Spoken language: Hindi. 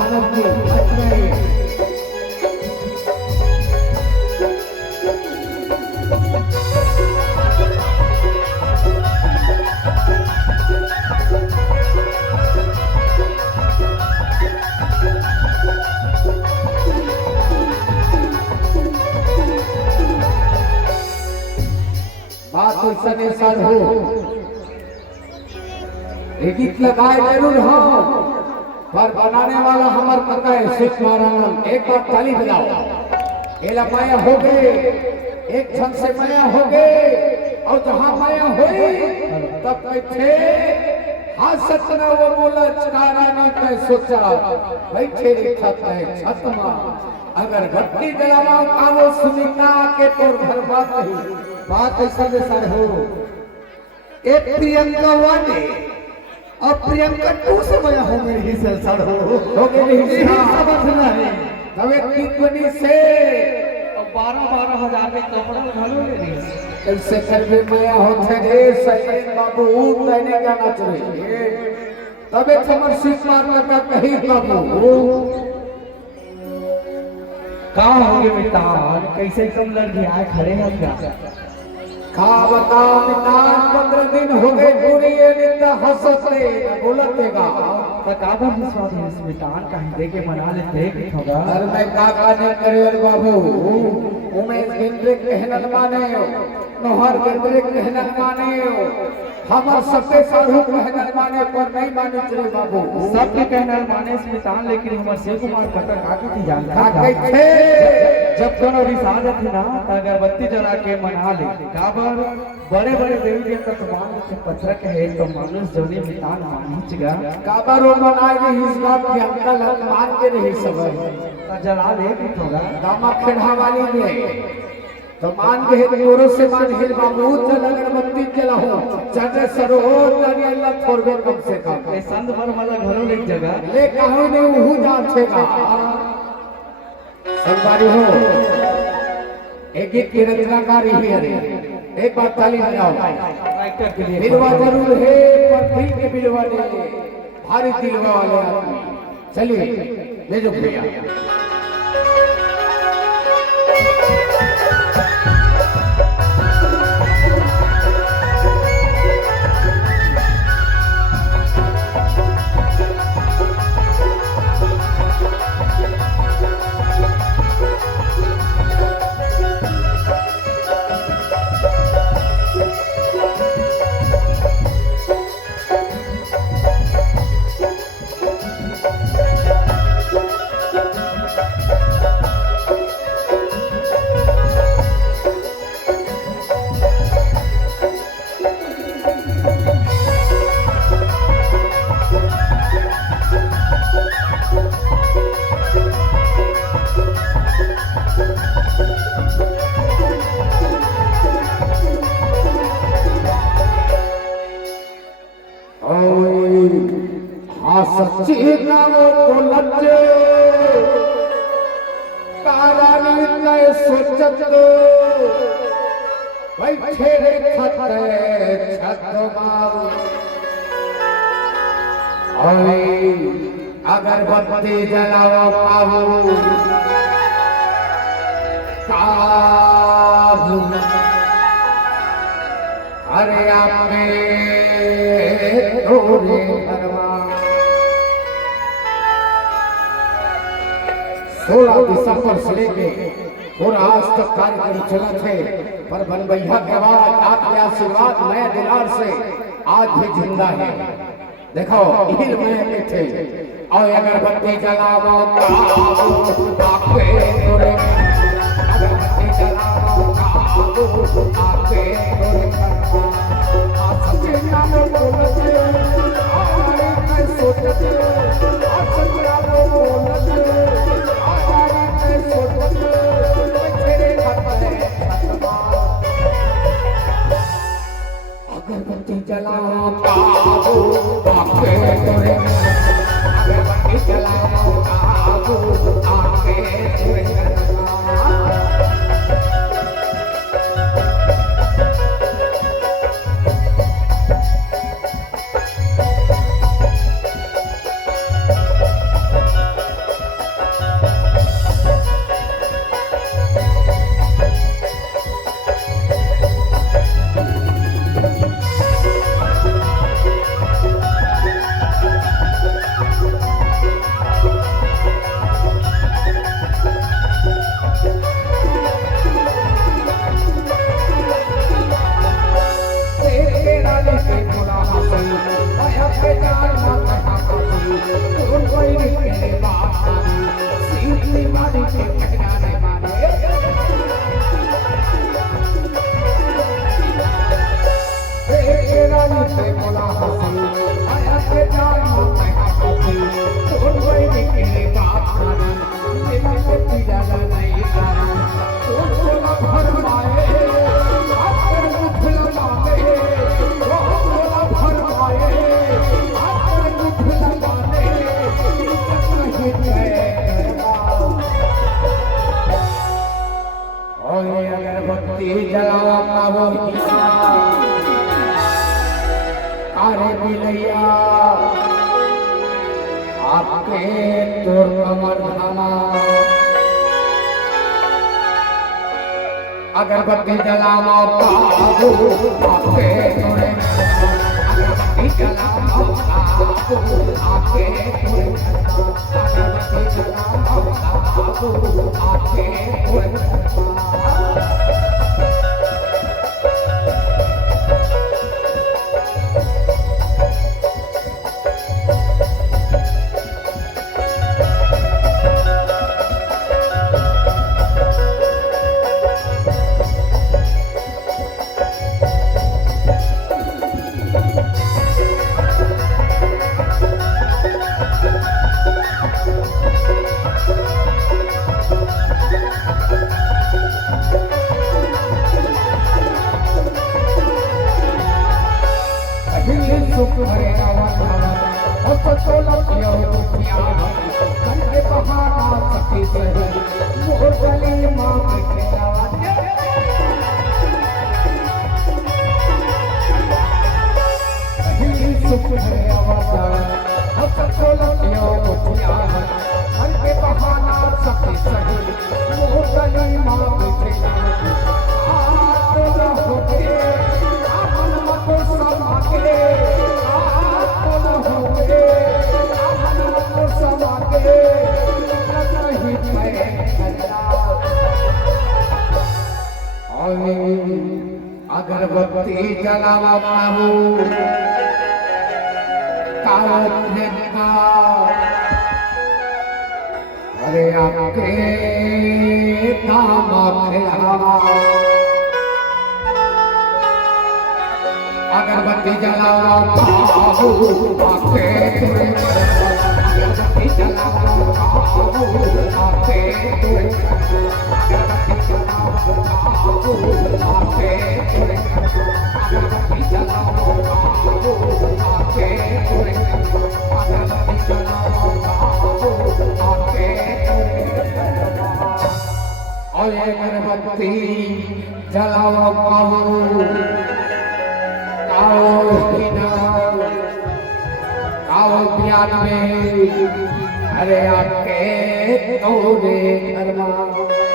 आनंद जी बच रहे बात सने सर हो गीत लगाए जरूर हो पर बनाने वाला हमार पता है शेख महाराज। एक बार ताली बजाओ। एला माया हो गए एक क्षण से माया हो गए और जहां माया हुई तब बैठे हासत न वो बोला चकारानी का सोचा बैठे रेखा है छतमा अगर भक्ति जलावा कावो सुनिका के तोर घर बात नहीं बात ऐसा सर हो एक प्रियंका वाले अब प्रियंका टू समय हो मेरी संसार हो मेरी समझना है तवे कितनी से 12 हजार में कपड़ा घालो ले रही ऐसे करके माया होते रे सही बाबू तने जाना चाहिए तबे समर सीख मारने का कहीं बाबू कहाँ होंगे मितान कैसे कम लड़की आए खड़े हैं क्या खा बता मितान 15 दिन हो गए पूरी ये निंदा हंसते बोलतेगा काका विश्वास है इस मितान का हिंदे के मना लेते होगा अरे मैं काका ने करे बाबू उमेश गिंद्रे कहनन माने नोहर गिंद्रे कहनन माने हमार सबके साधु कहनन माने पर नहीं माने चले बाबू सबके कहनन माने स्मितान लेकिन हमार शिव कुमार पता काकी थी जानता थे जब दोनों रिसाज थी ना अगरबत्ती जला के मना ले काबर बड़े बड़े देवी देवता तो मान के पत्थर के है तो मानुष जोनी मितान मानीचगा काबर वो मनाए के इस बात की अंकल मान के नहीं सब जला ले भी होगा दामा खेड़ा वाली में तो मान के जोरों से मान हिल बाबू चल अगरबत्ती जलाओ चंद्र सरोवर नारियल अल्लाह छोड़बे कम से कम ए संत भर वाला घरों एक जगह ले कहो ने वहु जाछेगा संबारी हो एक गीत की रचनाकारी ही है एक बार ताली बजाओ राइटर के लिए बिलवा जरूर है पर दिल के बिलवा नहीं भारी दिलवा वाले आदमी चलिए ले जो भैया सच्ची नामो को लज्जे कारानी नए सोचत बैठे रे खतरे छत मारू अगरबत्ती जलाओ पाऊ काबू अरे आपने तोरे भरवा 16 दिसंबर से लेके और आज तक कार्यक्रम चला थे पर बनबैया के बाद आपके आशीर्वाद नया दिलार से आज भी जिंदा है। देखो हिल में थे और अगरबत्ती जलाओ अगरबत्ती जलाओ अगरबत्ती जलाओ काबू आके तोरे अगरबत्ती जलाओ काबू आके तोरे अगरबत्ती जलाओ पावो कारे बिलैया आपके तोर कमर धामा अगरबत्ती जलाओ पावो आपके तोरे अगरबत्ती जलाओ पावो आपके तोरे अगरबत्ती जलाओ पावो आपके तोरे सुख भरे आवाज़ और तो लखियो दुनिया कंधे बहाना सखी सही मोर गली मां के आवाज़ कहीं सुख भरे आवाज़ और तो लखियो दुनिया कंधे बहाना सखी सही मोर गली मां के आवाज़ आप होके आपन मत समाके अगरबत्ती जलावा पाहू का अरे आपके काम खिलावा अगरबत्ती जलावा पाहू आपके अगरबत्ती जलावा पाहू आपके अगरबत्ती जलावा पाहू आपके अगरबत्ती जलावा पाहू आपके अगरबत्ती जलावा पाहू आपके और अगरबत्ती जलावा पाहू आओ प्यार में अरे आपके तोरे घर